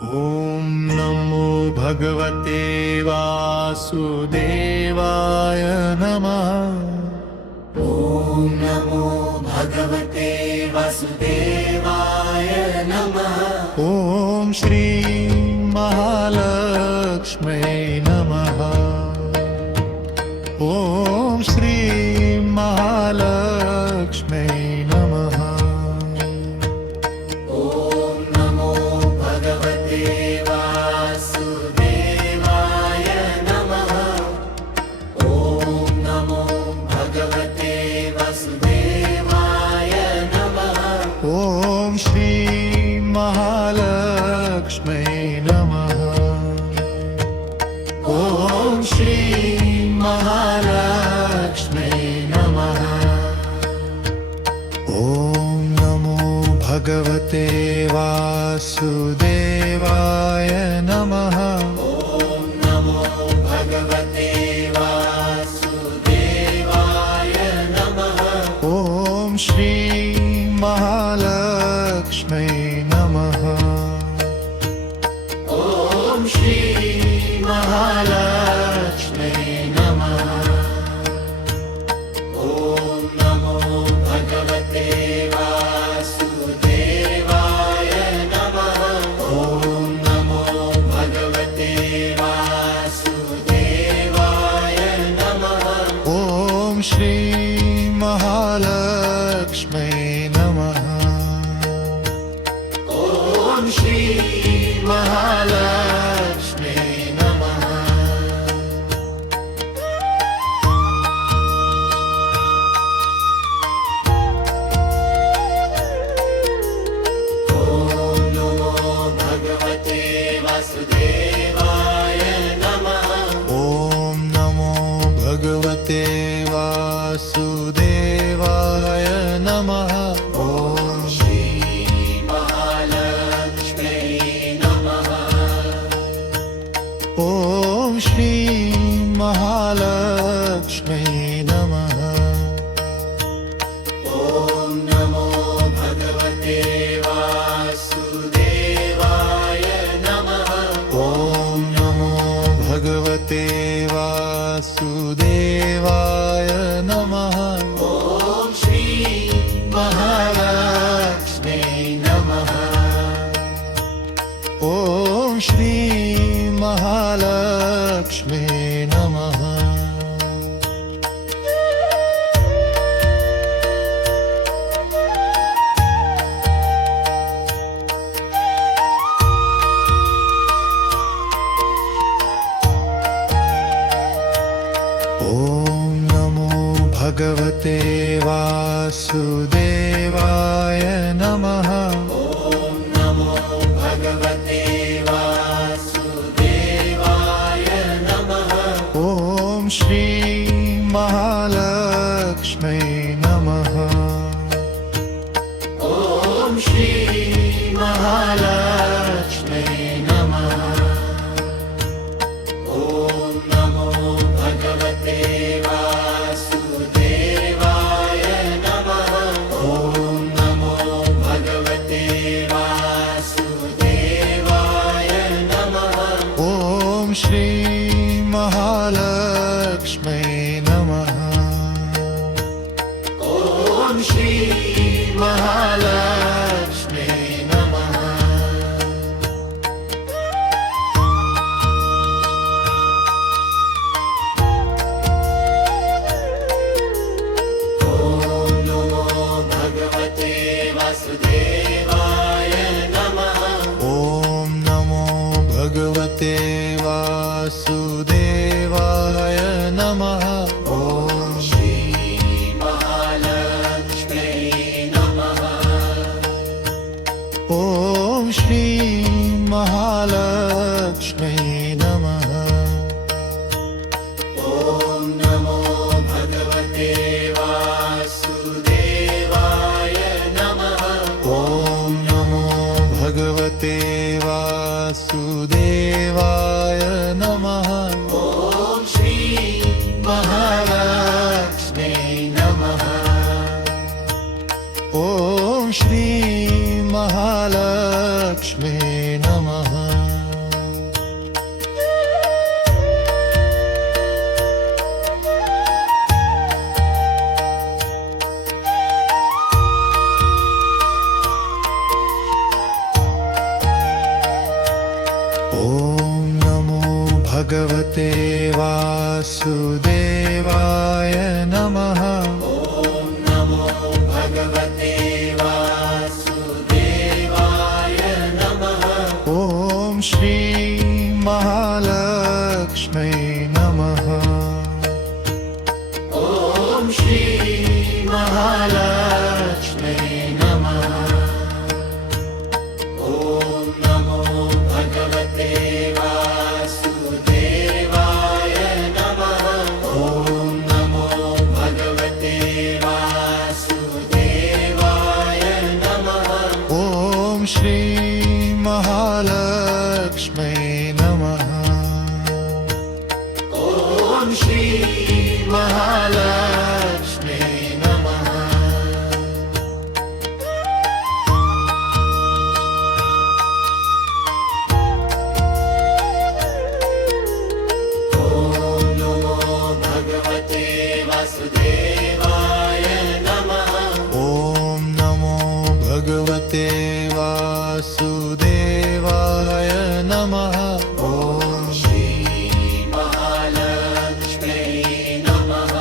ॐ नमो भगवते वासुदेवाय नमः। ॐ नमो भगवते वासुदेवाय नमः। ॐ श्री महालक्ष्मै नमः। ॐ श्री महालक्ष्मै नमः। ॐ नमो भगवते वासुदेवाय नमः। ॐ नमो भगवते वासुदेवाय नमः। ॐ श्री महालक्ष्मै नमः। ॐ श्री महालक्ष्मै नमः। ॐ नमो भगवते वासुदेवाय नमः। ॐ नमो भगवते वासुदेवाय नमः। ॐ श्री महालक्ष्मै नमः। ॐ श्री महालक्ष्मै नमः। ॐ नमो भगवते वासुदेवाय नमः। ॐ नमो भगवते वासुदेवाय नमः। ॐ श्री महालक्ष्मै नमः। ॐ श्री महालक्ष्मै नमः। ॐ नमो भगवते वासुदेवाय नमः। ॐ नमो भगवते वासुदेवाय नमः। ॐ श्री महालक्ष्मै नमः। ॐ श्री महालक्ष्मै नमः। ॐ नमो भगवते वासुदेवाय नमः। ॐ नमो भगवते वासुदेवाय नमः। ॐ श्री महालक्ष्मै नमः। ॐ श्री महालक्ष्मै नमः। ॐ नमो भगवते वासुदेवाय नमः। ॐ नमो भगवते वासुदेवाय नमः। ॐ श्री महालक्ष्मै नमः। ॐ श्री महालक्ष्मै नमः। ॐ नमो भगवते वासुदेवाय नमः। ॐ नमो भगवते वासुदेवाय नमः। ॐ श्री महालक्ष्मै नमः। ॐ श्री महालक्ष्मै नमः। ॐ नमो भगवते वासुदेवाय नमः। ॐ नमो भगवते वासुदेवाय नमः। ॐ श्री महालक्ष्मै नमः। ॐ श्री महालक्ष्मै नमः। ॐ नमो भगवते वासुदेवाय नमः। ॐ नमो भगवते वासुदेवाय नमः। ॐ श्री महालक्ष्मै नमः। ॐ श्री महालक्ष्मै नमः। भगवते वासुदेवाय नमः ॐ नमो भगवते वासुदेवाय नमः ॐ श्री महालक्ष्मै नमः ॐ श्री महालक्ष्मी नमः ॐ नमो भगवते वासुदेवाय नमः ॐ नमो भगवते वासुदेवाय नमः ॐ श्री महालक्ष्मै नमः ॐ श्री महालक्ष्मी नमः ॐ नमो भगवते वासुदेवाय नमः ॐ नमो भगवते वासुदेवाय नमः ॐ श्री महालक्ष्मी नमः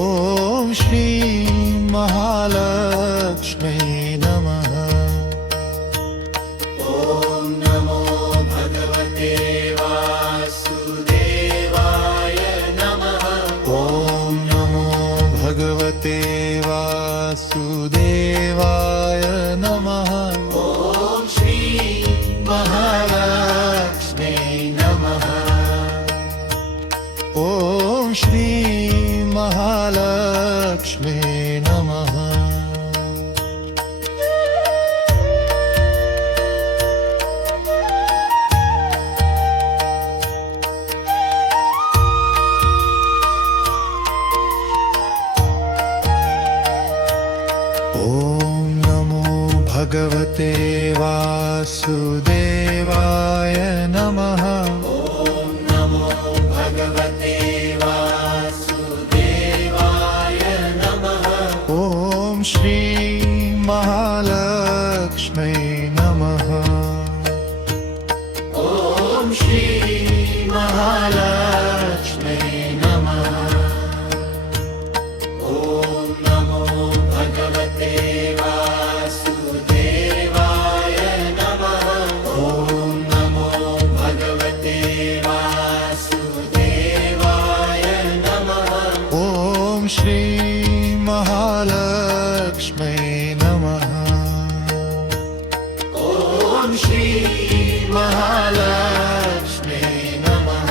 ॐ श्री महालक्ष्मै नमः ॐ नमो भगवते वासुदेवाय नमः ॐ नमो भगवते वासुदेवाय नमः ॐ श्री महालक्ष्मी नमः ॐ श्री महालक्ष्मै नमः ॐ नमो भगवते वासुदेवाय नमः ॐ नमो भगवते वासुदेवाय नमः ॐ श्री महालक्ष्मै नमः ॐ श्री महालक्ष्मी नमः ॐ नमो भगवते वासुदेवाय नमः ॐ नमो भगवते वासुदेवाय नमः ॐ श्री महालक्ष्मै नमः ॐ श्री महालक्ष्मी नमः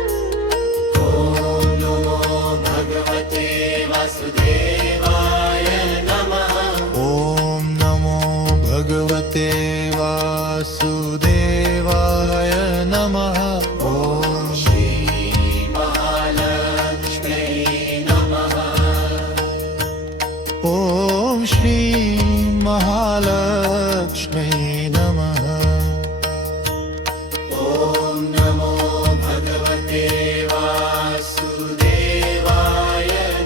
ॐ नमो भगवते वासुदेवाय नमः ॐ नमो भगवते वासुदेवाय नमः ॐ श्री महालक्ष्मी नमः ॐ श्री महालक्ष्मै नमः ॐ नमो भगवते वासुदेवाय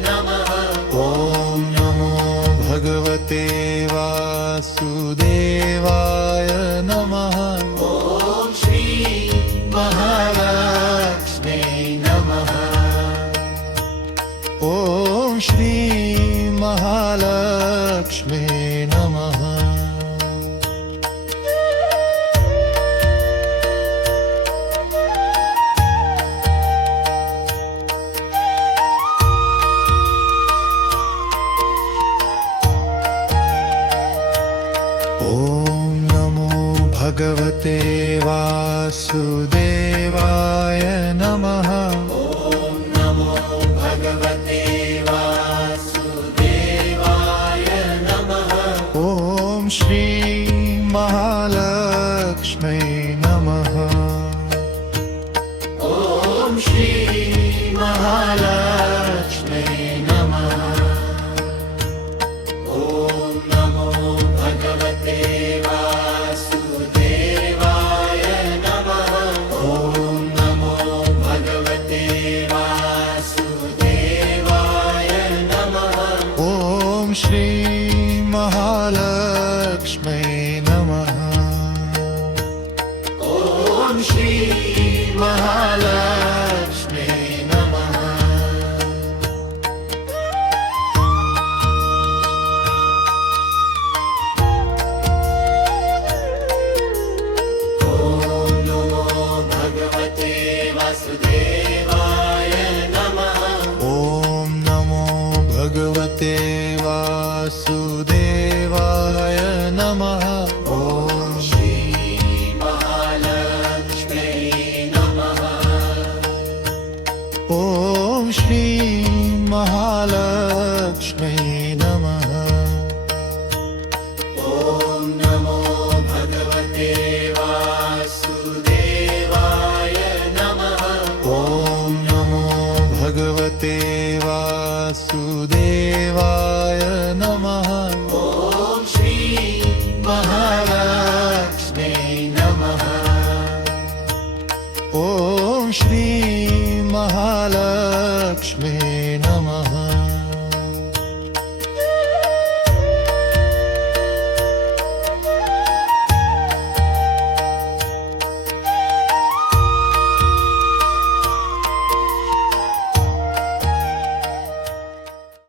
नमः ॐ नमो भगवते वासुदेवाय नमः ॐ श्री महालक्ष्मी नमः ॐ श्री महालक्ष्मै नमः ॐ नमो भगवते वासुदेवाय नमः ॐ नमो भगवते वासुदेवाय नमः ॐ श्री महालक्ष्मै नमः ॐ श्री महालक्ष्मी नमः ॐ नमो भगवते वासुदेवाय नमः ॐ नमो भगवते वासुदेवाय महालक्ष्मी